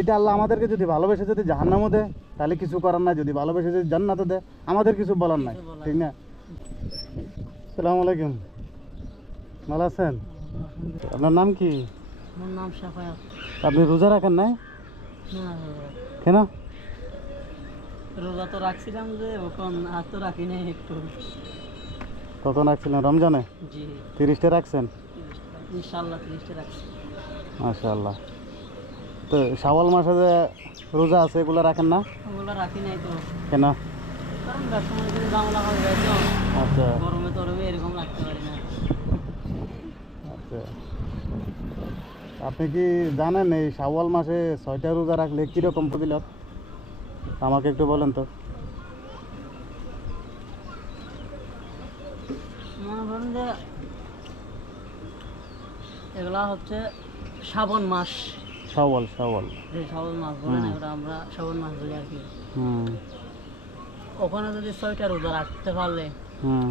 এটা আল্লাহ আমাদেরকে যদি ভালোবেসে যদি জাহান্নামও দেয় তাহলে কিছু করার নাই। যদি ভালোবেসে যদি জান্নাতও দেয় আমাদের কিছু বলার নাই। ঠিক না? সালাম আলাইকুম। ভালো আছেন? আপনার নাম কি? আপনি রোজা রাখেন নাই? কেন? রোজা তো রাখছিলাম যে এখন আর তো রাখি নাই একটু। কখন রাখছিলেন? রমজানে? জি। তিরিশটা রাখছেন? ইনশাল্লাহ তিরিশটা রাখছি। মাশাআল্লাহ। তো শাওয়াল মাসে যে রোজা আছে এগুলো রাখেন না? ওগুলো রাখি নাই তো। কেন? কারণ ব্যবসা মনে জামলা হয়ে যায় তো। আচ্ছা। গরমে তরমে এরকম রাখতে পারি না। আচ্ছা। আপনি কি জানেন এই শাওয়াল মাসে ছয়টা রোজা রাখলে কীরকম ফজিলত আমাকে একটু বলেন তো। এগুলা হচ্ছে শ্রাবণ মাস। শাওয়াল শাওয়াল। যে শ্রাবণ বলে না ওটা আমরা শ্রাবণ মাস বলি আর কি। ওখানে যদি ছয়টা রোজা রাখতে পারলে হুম।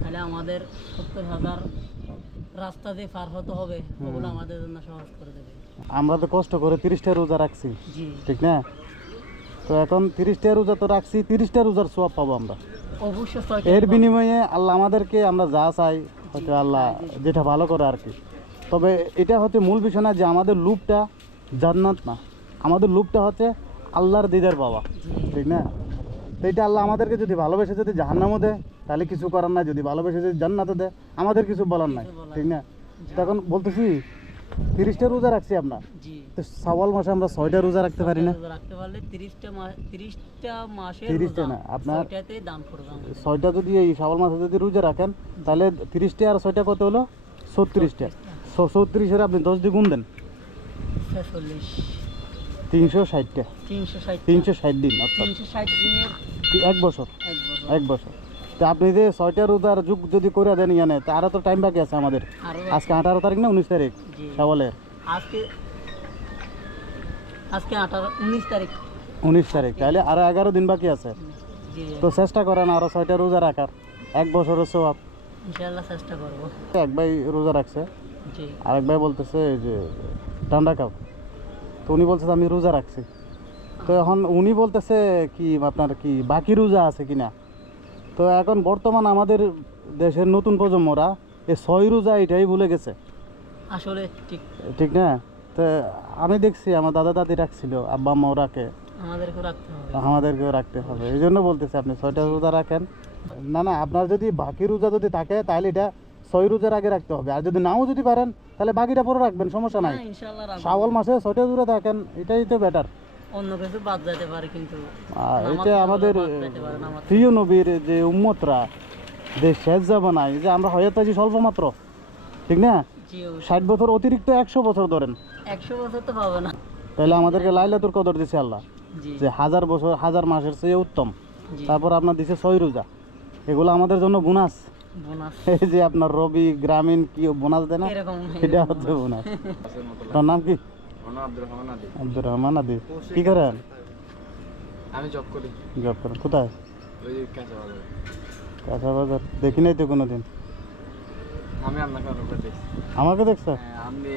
তাহলে আমাদের সত্তর হাজার রাস্তা দিয়ে পার হতে হবে ওগুলো আমাদের জন্য সহজ করে দেবে। আমরা তো কষ্ট করে তিরিশটা রোজা রাখছি। ঠিক না? তো এখন তিরিশটা রোজা তো রাখছি তিরিশটা রোজার সোয়াব পাবো আমরা। অবশ্যই এর বিনিময়ে আল্লাহ আমাদেরকে আমরা যা চাই হয়তো আল্লাহ যেটা ভালো করে আর কি। তবে এটা হচ্ছে মূল বিষয় না যে আমাদের লুপটা জান্নাত না। আমাদের লুপটা হচ্ছে আল্লাহর দিদার বাবা। ঠিক না? তো এটা আল্লাহ আমাদেরকে যদি ভালোবেসে যদি জাহান্নামও দেয় তাহলে কিছু করার নাই। যদি ভালোবেসে যদি জান্নাতও দেয় আমাদের কিছু বলার নাই। ঠিক না? তো এখন বলতেছি তিরিশটা রোজা রাখছি জি। তো সাওয়াল মাসে আমরা ছয়টা রোজা রাখতে পারি না? রাখতে পারলে তিরিশটা মাস তিরিশটা মাসের 30টা না, আপনার-। ছয়টা যদি এই শাওয়াল মাসে যদি রোজা রাখেন তাহলে তিরিশটা আর ছয়টা কত হলো? ছত্রিশটা। ছত্রিশের আপনি দশ দিয়ে গুণ দেন। তিনশো ষাটটা। তিনশো ষাট। তিনশো ষাট দিন তিনশো ষাট দিনের এক বছর। এক বছর। তা আপনি যে ছয়টা রোজার যুগ যদি করে দেন ইয়ানে তা আরও তো টাইম বাকি আছে আমাদের। আরও আজকে আঠারো তারিখ না উনিশ তারিখ? জি। আজকে আজকে আঠারো উনিশ তারিখ। উনিশ তারিখ। তাহলে আরও এগারো দিন বাকি আছে। তো চেষ্টা করেন আরও ছয়টা রোজা রাখার। এক বছরের চেষ্টা করব। এক ভাই রোজা রাখছে। আরেক ভাই বলতেছে যে ঠান্ডা খাও। তো উনি বলতেছে আমি রোজা রাখছি। তো এখন উনি বলতেছে কি আপনার কি বাকি রোজা আছে কি না তো এখন বর্তমান আমাদের দেশের নতুন প্রজন্মরা এই ছয় রোজা এটাই ভুলে গেছে। আসলে ঠিক। ঠিক না? তো আমি দেখছি আমার দাদা দাদি রাখছিল আব্বা আম্মা রাখে। আমাদেরকেও রাখতে হবে। আমাদেরকেও রাখতে হবে। এই জন্য বলতেছে আপনি ছয়টা রোজা রাখেন। না না আপনার যদি বাকি রোজা যদি থাকে তাহলে এটা ছয় রোজার আগে রাখতে হবে। আর যদি নাও যদি পারেন তাহলে বাকিটা পরে রাখবেন সমস্যা নাই। হ্যাঁ। শ্রাবণ মাসে ছয়টা রোজা থাকেন এটাই তো বেটার অন্য কিছু বাদ যেতে পারে কিন্তু আর নামাজ এটা আমাদের প্রিয় নবীর যে উম্মতরা যে শেষ যে আমরা স্বল্প মাত্র ঠিক না? ষাট বছর অতিরিক্ত একশো বছর ধরেন। একশো বছর তো পাবে না। তাহলে আমাদেরকে লাইলাতুর কদর দিছে আল্লাহ। যে হাজার বছর হাজার মাসের চেয়ে উত্তম। তারপর আপনার দিছে ছয় রোজা। এগুলো আমাদের জন্য বোনাস এই যে আপনার রবি গ্রামীণ কি বোনাস দেয় না? এটা হচ্ছে বোনাস। তোর নাম কি? আব্দুর রহমান আদি কি করেন? আমি জব করি। জব করেন। কোথায়? ওই কাঁচা বাজার। কাঁচা বাজার। দেখি নাই তো কোনোদিন? আমি আপনাকে অনেক দেখছি। আমাকে দেখছ? হ্যাঁ, আপনি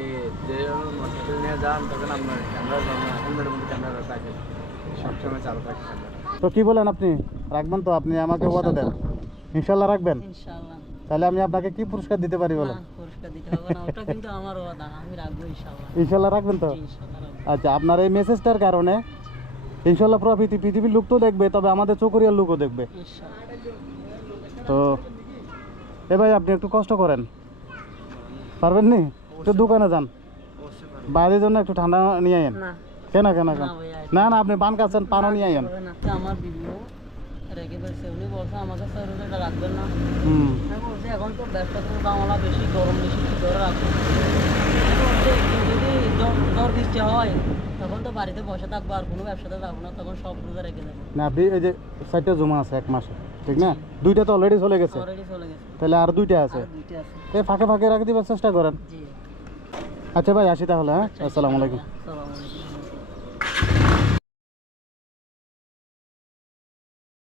যে মোটরসাইকেল নিয়ে যান তখন আপনার ক্যামেরা হেলমেটের মধ্যে ক্যামেরা থাকে। সবসময় চালু থাকে। তো কি বলেন আপনি? রাখবেন তো? আপনি আমাকে কথা দেন। ইনশাল্লাহ রাখবেন? ইনশাল্লাহ। তাহলে আমি আপনাকে কি পুরস্কার দিতে পারি বলেন না, পুরস্কার দিতে হবে না ওটা কিন্তু আমার ওয়াদা আমি রাখব ইনশাল্লাহ রাখবেন তো আচ্ছা আপনার এই মেসেজটার কারণে ইনশাল্লাহ পুরো পৃথিবীর লোক তো দেখবে তবে আমাদের চকরিয়ার লোকও দেখবে তো এ ভাই আপনি একটু কষ্ট করেন পারবেন নি একটু দোকানে যান বাইরের জন্য একটু ঠান্ডা নিয়ে আইন কেন কেন কেন না না আপনি পান খাচ্ছেন পানও নিয়ে আইন আমার রেখে ফেলছে উনি বলছে আমাকে স্যার এটা রাখবেন না। আমি বলছি এখন তো ব্যবসা তো দামলা বেশি গরম বেশি ধরে রাখব যদি জ্বর বৃষ্টি হয় তখন তো বাড়িতে বসে থাকব আর কোনো ব্যবসাতে না তখন সব রোজা রেখে দেবো। না এই যে চারটা জমা আছে এক মাসে ঠিক না? দুইটা তো অলরেডি চলে গেছে। তাহলে আর দুইটা আছে? ফাঁকে ফাঁকে রাখতে দিবার চেষ্টা করেন। আচ্ছা ভাই আসি তাহলে হ্যাঁ? আসসালামু আলাইকুম। আসসালামু আলাইকুম।